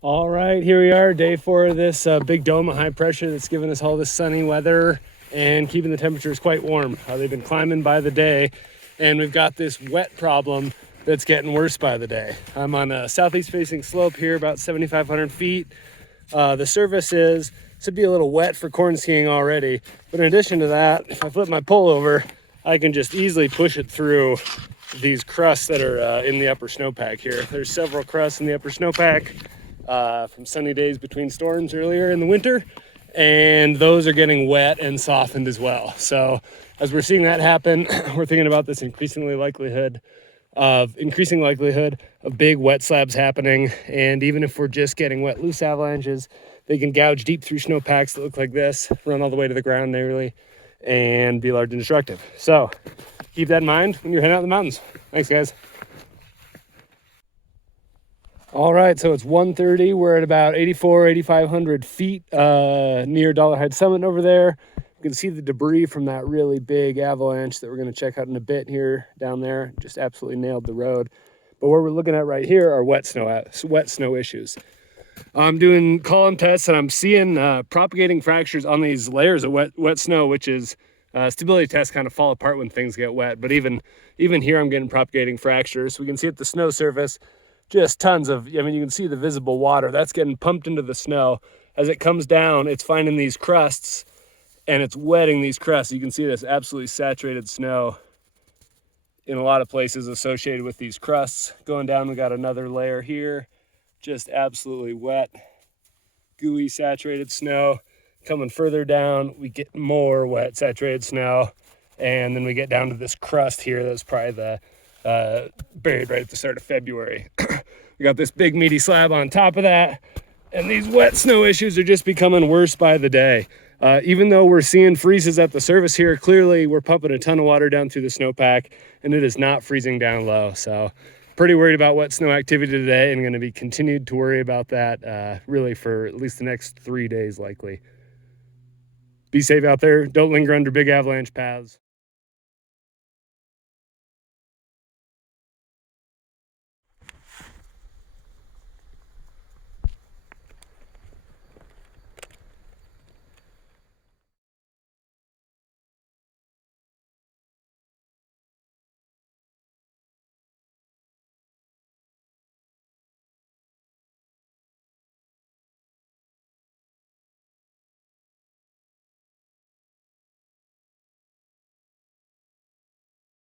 All right, here we are, day 4 of this big dome of high pressure that's giving us all this sunny weather and keeping the temperatures quite warm. They've been climbing by the day, and we've got this wet problem that's getting worse by the day. I'm on a southeast facing slope here, about 7,500 feet. The surface should be a little wet for corn skiing already, but in addition to that, if I flip my pole over, I can just easily push it through these crusts that are in the upper snowpack here. There's several crusts in the upper snowpack from sunny days between storms earlier in the winter, and those are getting wet and softened as well. So as we're seeing that happen, we're thinking about this increasing likelihood of big wet slabs happening. And even if we're just getting wet loose avalanches, they can gouge deep through snowpacks that look like this, run all the way to the ground nearly, and be large and destructive. So keep that in mind when you're heading out in the mountains. Thanks, guys. All right, so it's 1:30. We're at about 8,500 feet near Dollarhide Summit over there. You can see the debris from that really big avalanche that we're going to check out in a bit here down there. Just absolutely nailed the road. But what we're looking at right here are wet snow issues. I'm doing column tests, and I'm seeing propagating fractures on these layers of wet snow, which is stability tests kind of fall apart when things get wet. But even here, I'm getting propagating fractures. We can see at the snow surface just tons of, you can see the visible water that's getting pumped into the snow. As it comes down, it's finding these crusts and it's wetting these crusts. You can see this absolutely saturated snow in a lot of places associated with these crusts. Going down, we got another layer here, just absolutely wet, gooey, saturated snow. Coming further down, we get more wet, saturated snow. And then we get down to this crust here that's probably the buried right at the start of February. We got this big meaty slab on top of that, and these wet snow issues are just becoming worse by the day. Even though we're seeing freezes at the surface here, clearly we're pumping a ton of water down through the snowpack, and it is not freezing down low. So pretty worried about wet snow activity today, and going to be continued to worry about that really for at least the next 3 days likely. Be safe out there. Don't linger under big avalanche paths.